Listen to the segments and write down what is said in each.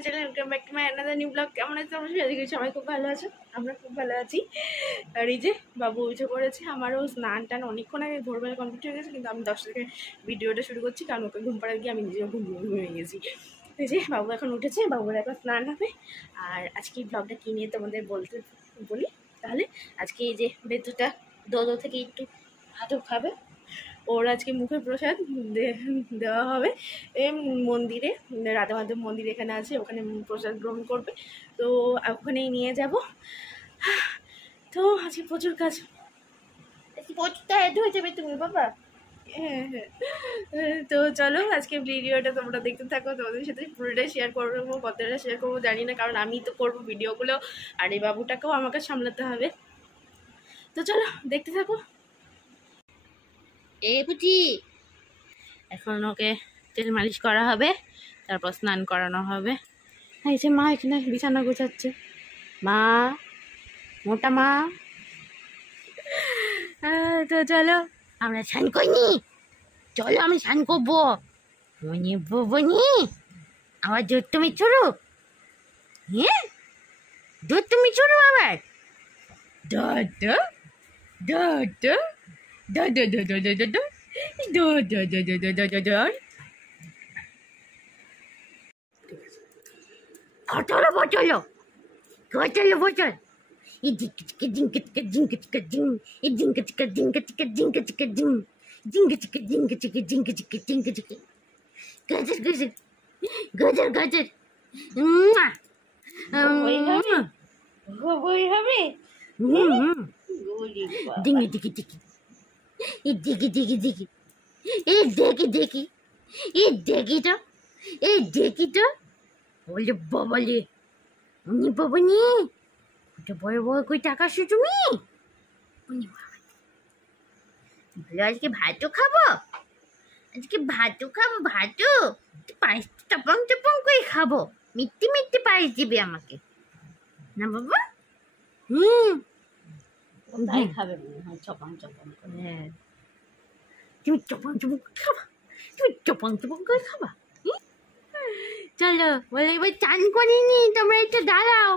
আমার channel welcome back to my another new blog. কেমন আছে তোমরা সবাই? খুব ভালো আছো, আমরা খুব ভালো আছি। আর এই যে বাবু উঠে পড়েছে, আমারও স্নান টান অনেকক্ষণ আগে ভোরবেলা কমপ্লিট হয়ে গেছে, কিন্তু আমি 10 থেকে ভিডিওটা শুরু করছি কারণ ওকে ঘুম পাড়ার গিয়ে আমি নিজেও ঘুমিয়ে গেছি। এই যে বাবু এখন উঠেছে, বাবুর এখন স্নান হবে। আর আজকে এই ব্লগটা কী নিয়ে তোমাদের বলি তাহলে। আজকে এই যে বেতুটা দো থেকে একটু ভাতও খাবে, ওর আজকে মুখের প্রসাদ দেওয়া হবে মন্দিরে, রাধা মাধব মন্দির এখানে আছে, ওখানে প্রসাদ গ্রহণ করবে, তো ওখানেই নিয়ে যাব। তো আজকে প্রচুর কাজ, প্রচুর টায়ার্ড হয়ে যাবে তুমি বাবা। হ্যাঁ, তো চলো আজকে ভিডিওটা তোমরা দেখতে থাকো, তোমাদের সাথে পুরোটাই শেয়ার করবো, কতটা শেয়ার করবো জানি না, কারণ আমি তো করবো ভিডিওগুলো আর এই বাবুটাকেও আমাকে সামলাতে হবে। তো চলো দেখতে থাকো। বুঝি এখন ওকে তেল মালিশ করা হবে, তারপর স্নান করানো হবে। এই যে মা এখানে বিছানা গোছাচ্ছে, মা মোটা মা। তো চলো আমরা স্নান করিনি, চলো আমি স্নান করবো। মনে বনি আবার দুধ তুমি ছোড়ো, হ্যাঁ দুধ তুমি ছোড়ো আবার। দাদা দাদা দাদা দাদা দাদা দাদা চলো বচলো চলো বচল। গাজর ডিঙ্গি টিকি টিকি দেখি দেখি দেখি এই দেখি দেখি এই দেখি তো এই দেখি তো বলে বাবালে উনি বাবা নি ওটা বড় বড় কই টাকা আসো তুমি। ভালো আজকে ভাতও খাবো, আজকে ভাতও খাবো, ভাতও পায়েস টপং টপং করে খাবো, মিট্টি মিট্টি পায়েস দিবে আমাকে না বাবা। তাই খাবে মনে হয় চপং চপং। হ্যাঁ তুমি চপং চপং খাবা, তুমি চপং চপং করে খাবা। চলো বলে এবার চান করিনি, তোমরা একটু দাঁড়াও।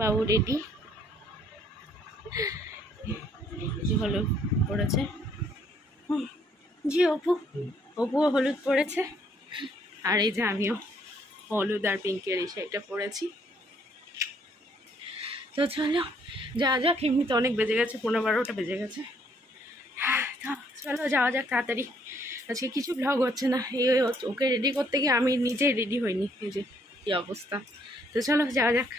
বাবু রেডি, হলুদ পড়েছে, জি অপুও হলুদ পড়েছে, আর এই যে আমিও হলুদ আর পিঙ্কের এই শাড়িটা পরেছি। তো চলো যাওয়া যাক, এমনিতে অনেক বেজে গেছে, 11-12টা বেজে গেছে। তো চলো যাওয়া যাক তাড়াতাড়ি, আজকে কিছু ব্লগ হচ্ছে না, এই ওকে রেডি করতে গিয়ে আমি নিজেই রেডি হইনি, এই যে কী অবস্থা। তো চলো যাওয়া যাক।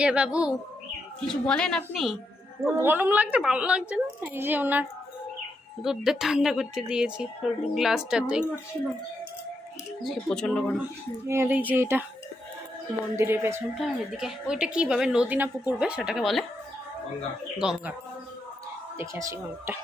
যে বাবু কিছু বলেন আপনি? গরম লাগছে, ভালো লাগছে না। এই যে ওনার দুধটা ঠান্ডা করতে দিয়েছি গ্লাসটাতেই, প্রচন্ড গরম। আর এই যে এটা মন্দিরের পেছনটা, এদিকে ওইটা কিভাবে নদী না পুকুর বে সেটাকে বলে গঙ্গা। দেখে আসি গঙ্গাটা।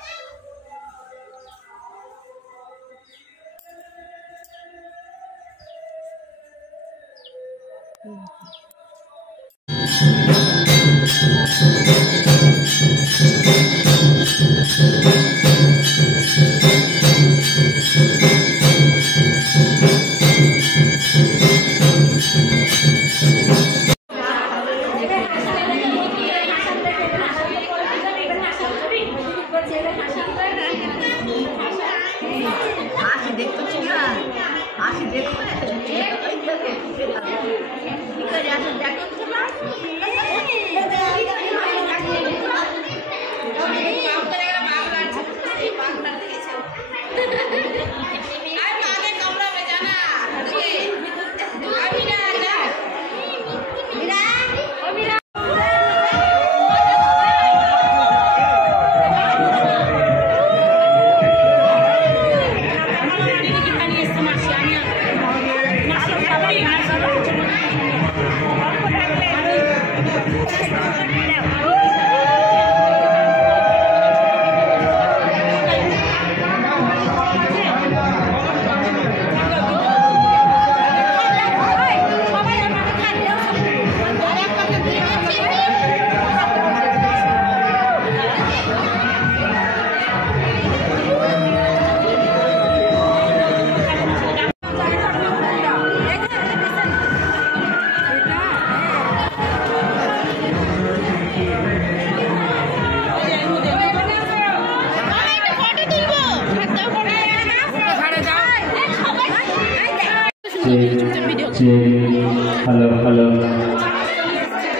hello, hello.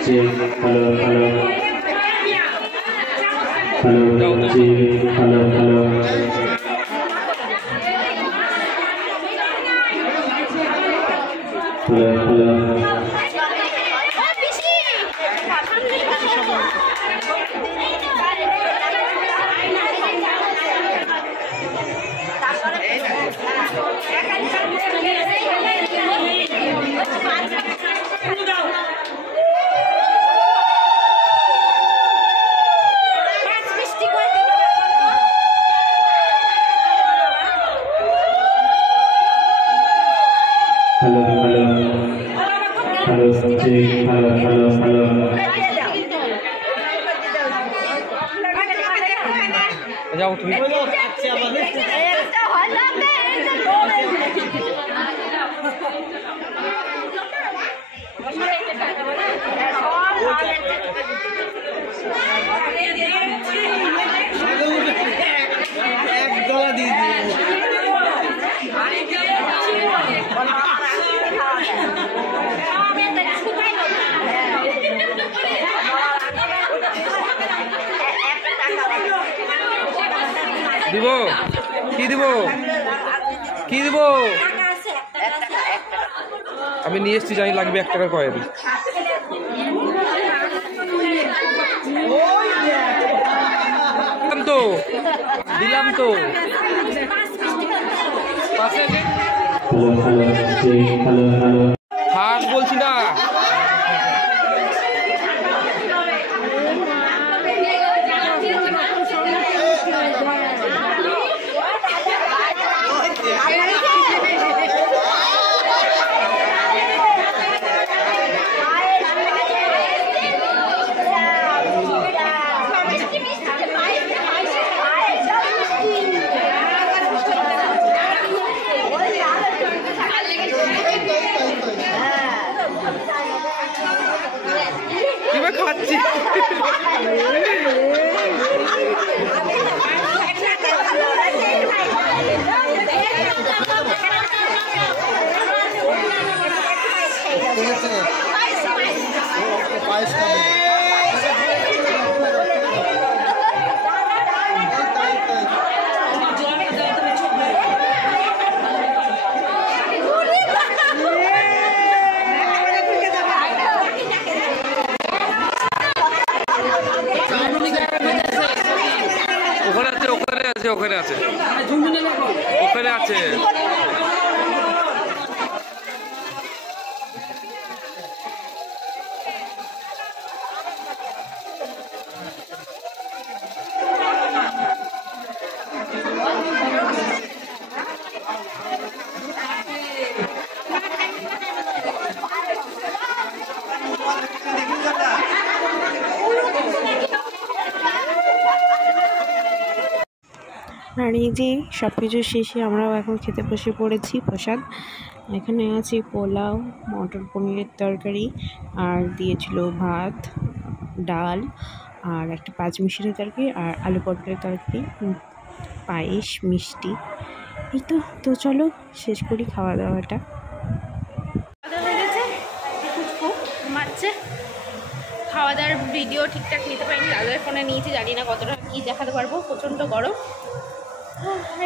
Check, hello, hello. Hello, check, hello, hello. Hello, hello. Hello, hello. Hello, check, hello, hello, hello. যাও তুমি একদলা দিয়ে দিব কি দিব কি দিব আমি নিয়ে এসছি জানি লাগবে 1 টাকার কয়েন দিলাম তো হাস বলছি না খাচ্ছি ওখানে আছে ওখানে আছে আর এই যে সব কিছু শেষে আমরাও এখন খেতে বসে পড়েছি প্রসাদ। এখানে আছে পোলাও, মটর পনিরের তরকারি, আর দিয়েছিল ভাত, ডাল, আর একটা পাঁচমিশালি তরকারি, আর আলু পটলের তরকারি, পায়েস, মিষ্টি। এই তো চলো শেষ করি খাওয়া দাওয়াটা। খাওয়া দাওয়ার ভিডিও ঠিকঠাক নিতে পারিনি, দাদার ফোনে নিয়েছি, জানি না কতটা কী দেখাতে পারবো, প্রচণ্ড গরম।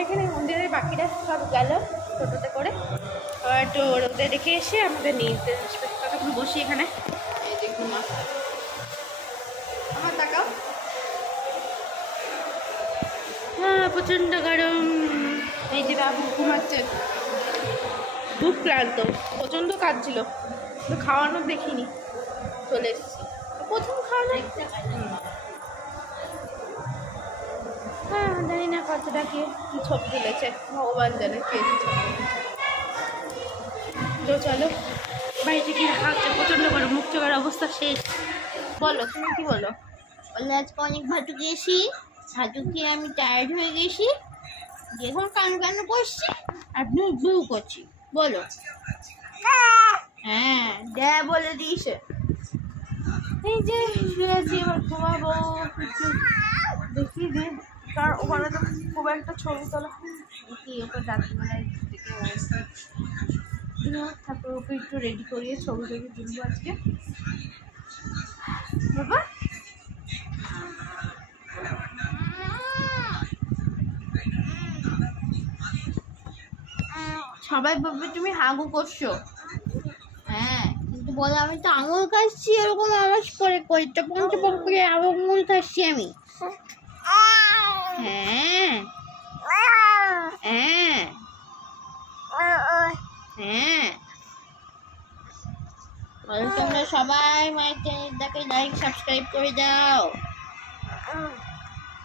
এখানে মন্দিরের বাকিরা সব গেল টোটোতে করে, একটু রোদে রেখে এসে আমাদের নিতে আসবে, ততক্ষণ বসি এখানে। এই যে ঘুমা আমার তাকাও, হ্যাঁ প্রচণ্ড গরম। এই যে বাবু ঘুমাচ্ছে, খুব ক্লান্ত, প্রচণ্ড কাজ ছিল, তো খাওয়ানো দেখিনি, চলে এসেছি প্রথম খাওয়ানো। হ্যাঁ জানি না কতটা কি ছবি তুলেছে, ভগবান জানে কে। তো চলো বাড়িতে কি খাচ্ছে, প্রচণ্ড করে মুখ চোখার অবস্থা শেষ। বলো তুমি কি বলো? বলে আজকে অনেক ভাটু গেছি, ভাটু খেয়ে আমি টায়ার্ড হয়ে গেছি, দেখুন কান করছি আর বউ করছি। বলো হ্যাঁ দে বলে দিয়েছে। এই যে শুয়েছি, এবার ঘুমাবো। একটু দেখি যে তার ওখানে তো খুব একটা ছবি তোলা দেখি, ওকে রাত্রিবেলায় থেকে তারপর ওকে একটু রেডি করিয়ে ছবি টবি তুলবো আজকে। বাবা সবাই ভাববে তুমি হাগু করছো। হ্যাঁ, কিন্তু বলো আমি তো আঙুল কাটছি, এরকম আওয়াজ করে করি টপক টপক করে আঙুল কাটছি আমি। হ্যাঁ হ্যাঁ হ্যাঁ, বলো তোমরা সবাই মায়ের চ্যানেলটাকে লাইক সাবস্ক্রাইব করে দাও।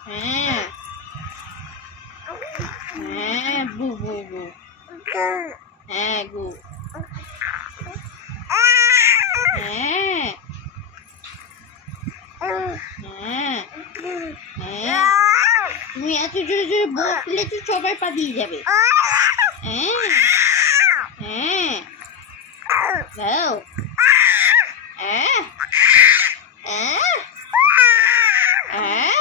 হ্যাঁ হ্যাঁ, বু বু বু, হ্যাঁ গু, হ্যাঁ হ্যাঁ হ্যাঁ, তুমি এত জোরে জোরে বললে তো সবাই পালিয়ে যাবে। হ্যাঁ হ্যাঁ, যাও। হ্যাঁ হ্যাঁ হ্যাঁ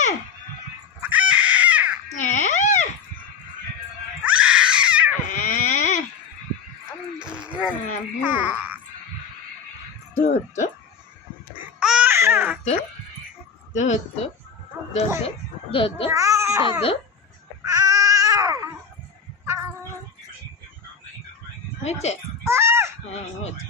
হয়েছে? হ্যাঁ হয়েছে।